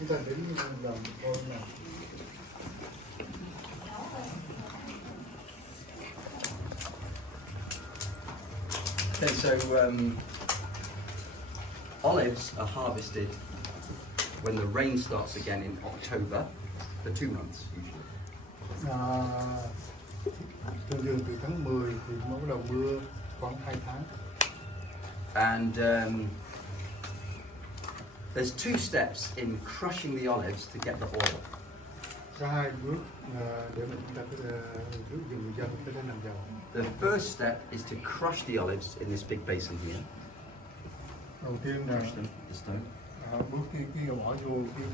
Chúng ta đến gần con nào. Okay, so olives are harvested when the rain starts again in October for 2 months usually. Thường từ tháng 10 thì nó bắt đầu mưa khoảng 2 tháng. And there's 2 steps in crushing the olives to get the oil. Có 2 bước để mà chúng ta có thể dùng người dân có thể làm giàu. The first step is to crush the olives in this big basin here. Đầu tiên là Crush them, the stone. bước cái bỏ vô cái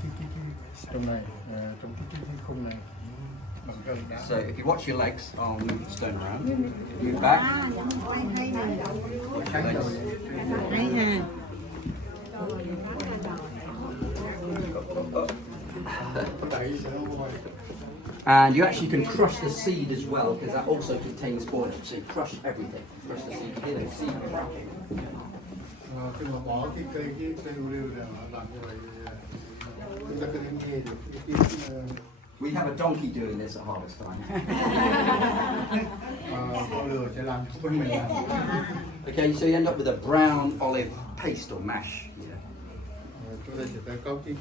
trong này, trong cái khung này bằng gân đá. So if you watch your legs, I'll move the stone around. Move back. Watch your legs. And you actually can crush the seed as well, because that also contains oil. So you crush everything. Crush the seed. Hear the seed cracking. Khi mà bỏ cái cây ô liu này làm như vậy, chúng ta có thể nghe được cái tiếng. We have a donkey doing this at harvest time. Con lừa sẽ làm cho bên mình làm. Okay, so you end up with a brown olive paste or mash. Yeah. Chúng ta sẽ có cái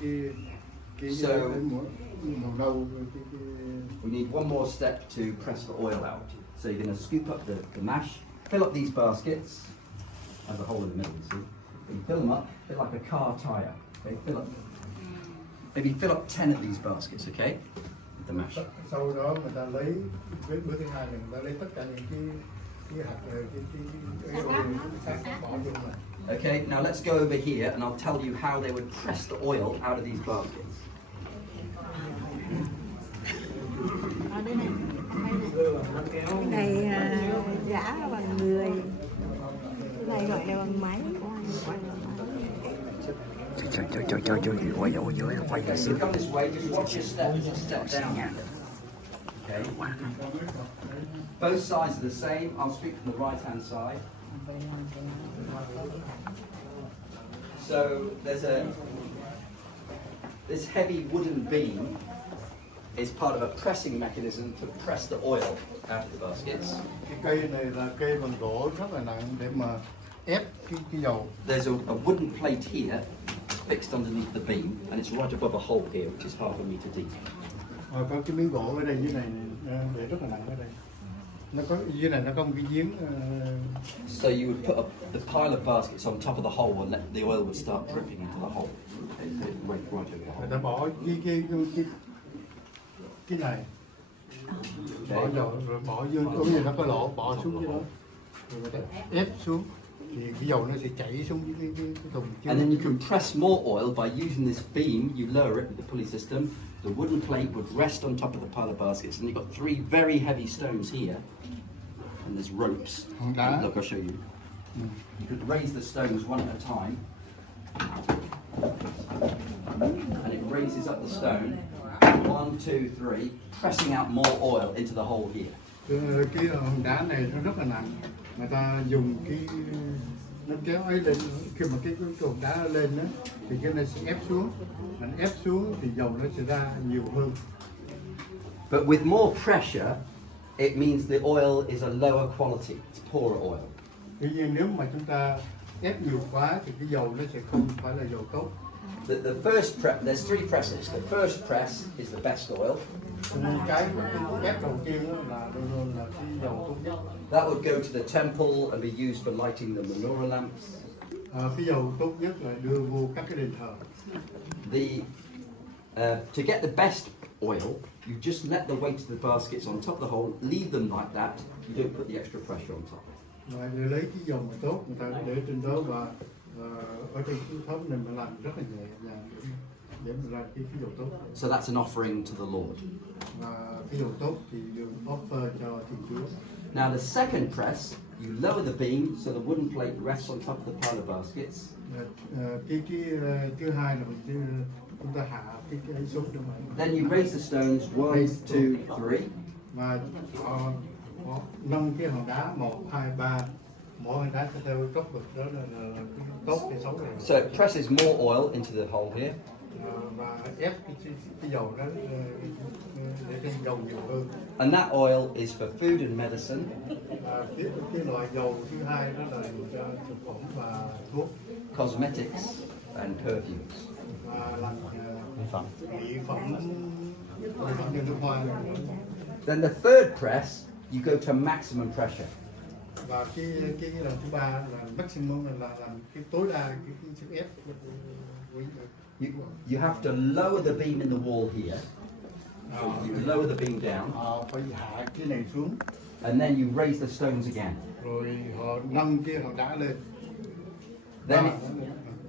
So màu nâu. we need one more step to press the oil out. So you're going to scoop up the mash, fill up these baskets. There's a hole in the middle, you see. You fill them up, a bit like a car tire. Okay, maybe fill up 10 of these baskets, okay? With the mash. Sau đó người ta lấy bước thứ hai, người ta lấy tất cả những cái hạt cái bỏ vô này. Okay, now let's go over here and I'll tell you how they would press the oil out of these baskets. Này gã bằng người, này gọi là bằng máy. Quay xíu. Come this way, just watch your step down. Okay. Both sides are the same. I'll speak from the right hand side. So there's this heavy wooden beam is part of a pressing mechanism to press the oil out of the baskets. Cái cây này là cây bằng gỗ rất là nặng để mà ép cái dầu. There's a wooden plate here fixed underneath the beam, and it's right above a hole here, which is half a meter deep. Có cái miếng gỗ ở đây dưới này để rất là nặng ở đây. Nó có dưới này nó có một cái giếng. So you would put the pile of baskets on top of the hole, and let the oil would start dripping into the hole. Right over the hole. Người ta bỏ cái này, bỏ dầu rồi bỏ vô, cũng như nó có lỗ, bỏ xuống dưới đó, rồi người ta ép xuống thì cái dầu nó sẽ chảy xuống dưới cái thùng. And then you can press more oil by using this beam. You lower it with the pulley system. The wooden plate would rest on top of the pile of baskets, and you've got 3 very heavy stones here, and there's ropes. Look, I'll show you. You could raise the stones one at a time, and it raises up the stone. 1, 2, 3, pressing out more oil into the hole here. Cái hòn đá này nó rất là nặng, người ta dùng cái nó kéo ấy lên, khi mà cái hòn đá lên đó, thì cái này sẽ ép xuống, mình ép xuống thì dầu nó sẽ ra nhiều hơn. But with more pressure, it means the oil is a lower quality, it's poorer oil. Tuy nhiên nếu mà chúng ta ép nhiều quá thì cái dầu nó sẽ không phải là dầu tốt. The first press, there's 3 presses. The first press is the best oil. Cái ép đầu tiên là cái dầu tốt nhất. That would go to the temple and be used for lighting the menorah lamps. Cái dầu tốt nhất là đưa vô các cái đền thờ. To get the best oil, you just let the weight of the baskets on top of the hole, leave them like that. You don't put the extra pressure on top. Rồi để lấy cái dầu mà tốt, người ta để trên đó và ở trên cái thớp này mà làm rất là nhẹ nhàng để mà ra cái dầu tốt. So that's an offering to the Lord. Và cái dầu tốt thì được offer cho Thiên Chúa. Now the second press, you lower the beam so the wooden plate rests on top of the pile of baskets. Cái thứ hai là chúng ta hạ cái ấy xuống cho mình. Then you raise the stones 1, 2, 3. Và nâng cái hòn đá 1, 2, 3. Mỗi hòn đá sẽ theo cấp bậc đó là tốt hay xấu này. So it presses more oil into the hole here. và ép cái dầu đó để cái dầu nhiều hơn. And that oil is for food and medicine, Cái loại dầu thứ hai đó là cho thực phẩm và thuốc cosmetics, and perfumes. và làm mỹ phẩm như nước hoa. Then the third press, you go to maximum pressure. Và cái lần thứ ba là maximum là làm cái tối đa cái sức ép. You have to lower the beam in the wall here. You lower the beam down, Phải hạ cái này xuống, and then you raise the stones again. rồi họ nâng cái hòn đá lên.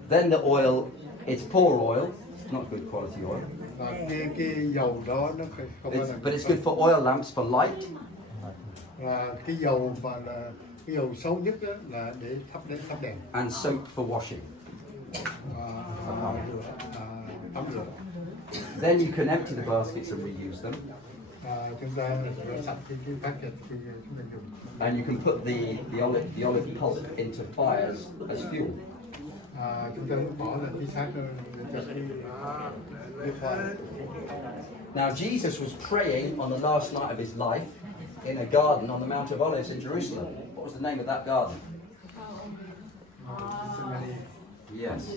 Then the oil, it's poor oil, it's not good quality oil. Và cái dầu đó nó không phải là. But it's good for oil lamps for light. Và cái dầu mà là cái dầu xấu nhất đó là để thắp đèn. And soap for washing. Tắm rửa. Then you can empty the baskets and reuse them. Chúng ta rửa sạch cái packet khi chúng ta dùng. And you can put the olive pulp into fires as fuel. Chúng ta bỏ là cái xác cho cái khoai. Now Jesus was praying on the last night of his life in a garden on the Mount of Olives in Jerusalem. What was the name of that garden? Yes.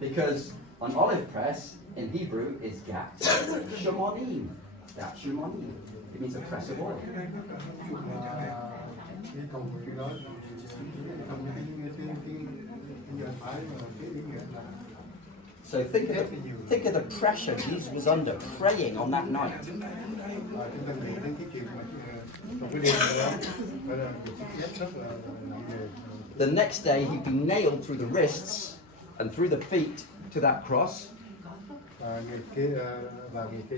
Because an olive press in Hebrew is gat shemonim. Gat shemonim. It means a press of oil. Cái cầu nguyện đó trong cái phải cái ý nghĩa là. So think of the pressure Jesus was under praying on that night. Chúng ta nghĩ đến cái chuyện mà trong cái đêm đó phải là một sức ép rất là nặng nề. The next day he'd be nailed through the wrists and through the feet to that cross. Và ngày kế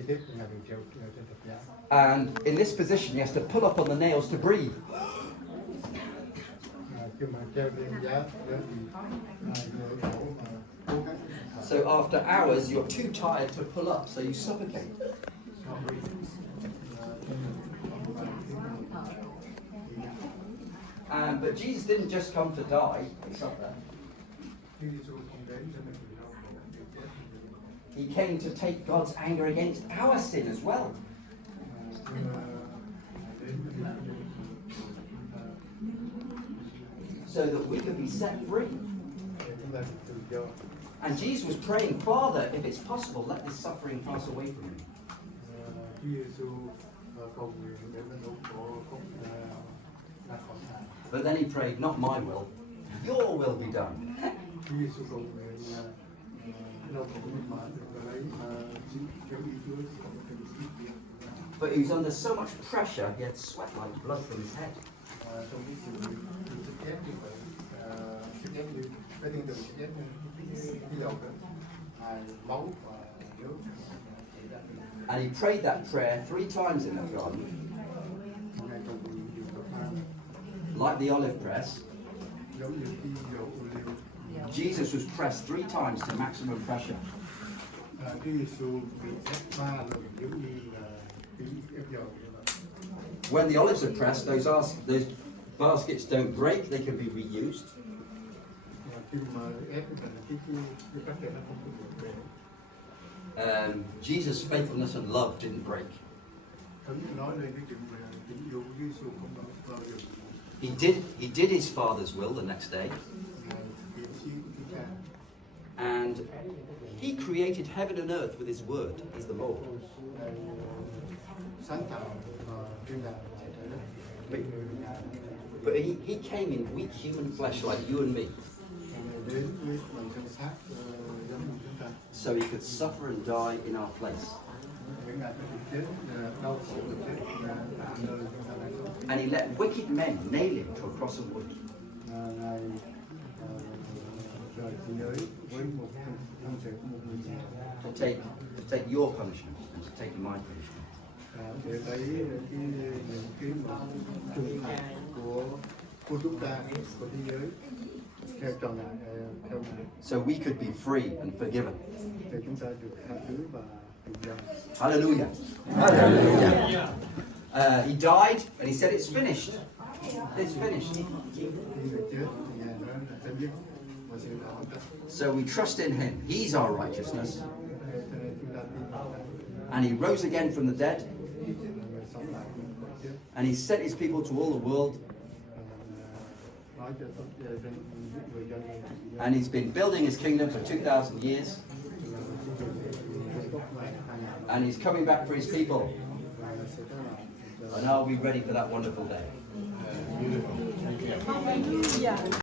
tiếp là bị treo trên thập giá. And in this position he has to pull up on the nails to breathe. Khi mà treo trên giá đó thì cố gắng. So after hours you're too tired to pull up, so you suffocate. But Jesus didn't just come to die and suffer. He came to take God's anger against our sin as well. So that we could be set free. And Jesus was praying, Father, if it's possible, let this suffering pass away from me. But then he prayed, not my will, your will be done. But he was under so much pressure, he had sweat like blood from his head. And he prayed that prayer 3 times in the garden. Like the olive press, Jesus was pressed 3 times to maximum pressure. When the olives are pressed, those baskets don't break, they can be reused. Jesus' faithfulness and love didn't break. He did his Father's will the next day. And he created heaven and earth with his word. He's the Lord. But he came in weak human flesh like you and me. So he could suffer and die in our place. And he let wicked men nail him to a cross of wood. To take your punishment and to take my punishment. So we could be free and forgiven. Hallelujah. Hallelujah. He died and he said, it's finished. It's finished. và sự đạo đức. So we trust in him. He's our righteousness. Cho nên chúng ta tin vào Ngài. And he rose again from the dead. Người sống lại của chết. And he sent his people to all the world. Nói cho tất cả người dân. And he's been building his kingdom for 2,000 years. And he's coming back for his people. And are we ready for that wonderful day? Hallelujah.